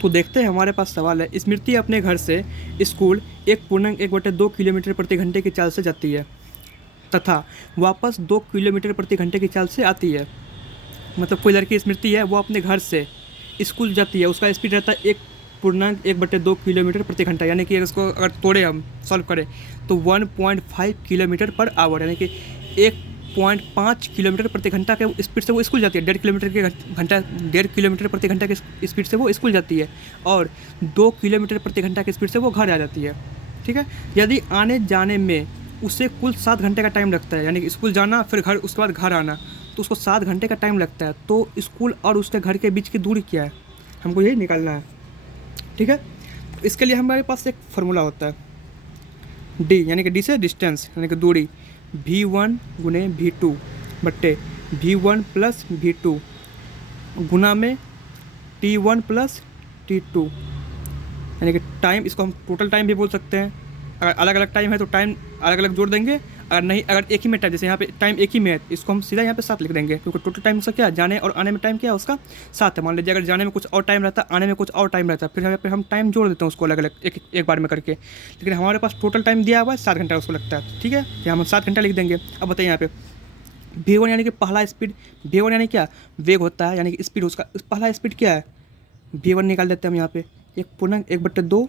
तो देखते हैं, हमारे पास सवाल है। स्मृति अपने घर से स्कूल 1.1/2 किलोमीटर प्रति घंटे की चाल से जाती है तथा वापस 2 किलोमीटर प्रति घंटे की चाल से आती है। मतलब कोई लड़की स्मृति है, वो अपने घर से स्कूल जाती है, उसका स्पीड रहता है 1.1/2 किलोमीटर प्रति घंटा, यानी कि इसको अगर तोड़े हम सॉल्व करें तो 1.5 किलोमीटर पर आवर, यानी कि 1.5 किलोमीटर प्रति घंटा के स्पीड से वो स्कूल जाती है। 1.5 किलोमीटर प्रति घंटा की स्पीड से वो स्कूल जाती है और 2 किलोमीटर प्रति घंटा की स्पीड से वो घर आ जाती है। ठीक है। यदि आने जाने में उसे कुल 7 घंटे का टाइम लगता है, यानी कि स्कूल जाना फिर घर, उसके बाद घर आना, तो उसको 7 घंटे का टाइम लगता है। तो स्कूल और उसके घर के बीच की दूरी क्या है, हमको यही निकालना है। ठीक है। तो इसके लिए हमारे पास एक फार्मूला होता है, डी, यानी कि डी से डिस्टेंस यानी कि दूरी, V1 गुने V2 बट्टे V1 प्लस V2 गुना में T1 प्लस T2, यानी कि टाइम, इसको हम टोटल टाइम भी बोल सकते हैं। अगर अलग अलग टाइम है तो टाइम अलग अलग जोड़ देंगे, अगर नहीं, अगर एक ही में टाइम, जैसे यहाँ पे टाइम एक ही में है, इसको हम सीधा यहाँ पे 7 लिख देंगे, क्योंकि टोटल टाइम उसका क्या है, जाने और आने में टाइम क्या है उसका 7 है। मान लीजिए अगर जाने में कुछ और टाइम रहता है, आने में कुछ और टाइम रहता है, फिर यहाँ पे हम टाइम जोड़ देते हैं उसको अलग अलग एक बार में करके, लेकिन हमारे पास टोटल टाइम दिया हुआ है 7 घंटा उसको लगता है। ठीक है, यहाँ हम 7 घंटा लिख देंगे। अब बताइए यहाँ पे V1 यानी कि पहला स्पीड, V1 यानी क्या, वेग होता है, यानी कि स्पीड, उसका पहला स्पीड क्या है, V1 निकाल देते हैं हम यहाँ पे 1.1/2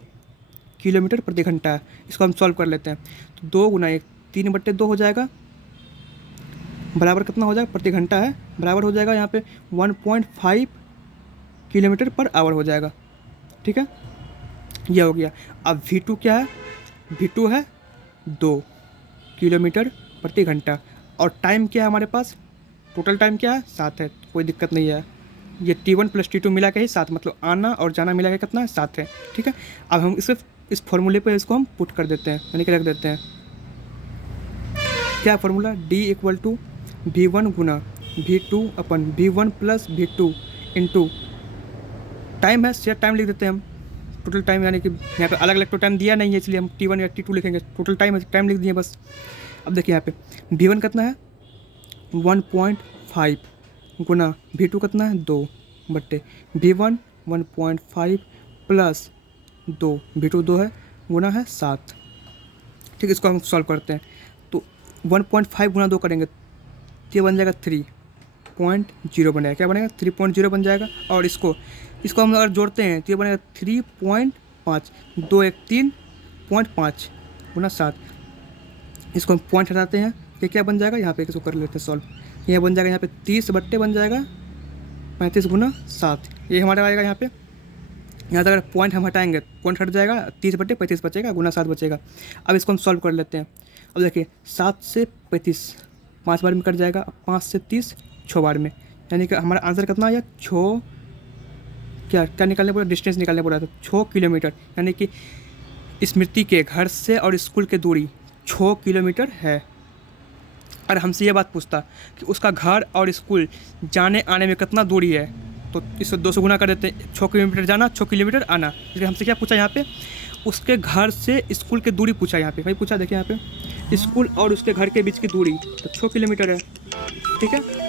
किलोमीटर प्रति घंटा है। इसको हम सॉल्व कर लेते हैं, तो 2 गुना 1 3/2 हो जाएगा, बराबर कितना हो जाएगा, प्रति घंटा है, बराबर हो जाएगा यहाँ पे 1.5 किलोमीटर पर आवर हो जाएगा। ठीक है, यह हो गया। अब V2 क्या है, V2 है 2 किलोमीटर प्रति घंटा, और टाइम क्या है हमारे पास, टोटल टाइम क्या है 7 है, कोई दिक्कत नहीं है। ये T1 प्लस T2 मिला के ही 7, मतलब आना और जाना मिला के कितना है 7 है। ठीक है, अब हम इस फॉर्मूले पे इसको हम पुट कर देते हैं, यानी कि रख देते हैं। क्या फार्मूला, D = V1 गुना V2 अपन V1 plus V2 into time है, शेयर टाइम लिख देते हैं हम, टोटल टाइम, यानी कि यहाँ पे अलग अलग तो टाइम दिया नहीं है, इसलिए हम T1 या T2 लिखेंगे, टोटल टाइम लिख दिए बस। अब देखिए यहाँ पे V1 कितना है 1.5 गुना V2 कितना है 2 बट्टे V1 1.5 प्लस 2, V2 2 है, गुना है 7। ठीक, इसको हम सॉल्व करते हैं, तो 1.5 गुना 2 करेंगे तो ये बन जाएगा 3.0 बनेगा, क्या बनेगा 3.0 बन जाएगा। और इसको हम अगर जोड़ते हैं तो ये बनेगा 3.5, 2 1 3.5 गुना 7, इसको हम पॉइंट हटाते हैं, ये क्या बन जाएगा, यहाँ पे इसको कर लेते हैं सॉल्व, ये बन जाएगा यहाँ पे 30 बट्टे बन जाएगा 35 गुना 7, ये हमारा आएगा यहाँ पे। यहाँ से अगर पॉइंट हम हटाएंगे, पॉइंट हट जाएगा, 30/35 बचेगा, गुना 7 बचेगा। अब इसको हम सॉल्व कर लेते हैं। अब देखिए 7 से 35 5 बार में कट जाएगा, 5 से 30 6 बार में, यानी कि हमारा आंसर कितना आया 6, क्या निकालने पड़ा, डिस्टेंस निकालने पड़ा था 6 किलोमीटर, यानी कि स्मृति के घर से और स्कूल की दूरी 6 किलोमीटर है। और हमसे ये बात पूछता कि उसका घर और स्कूल जाने आने में कितना दूरी है, तो इसको 2 से गुना कर देते हैं, 6 किलोमीटर जाना 6 किलोमीटर आना। इसलिए हमसे क्या पूछा यहाँ पे, उसके घर से स्कूल की दूरी पूछा, यहाँ पे वही पूछा। देखिए यहाँ पे स्कूल और उसके घर के बीच की दूरी तो 6 किलोमीटर है। ठीक है।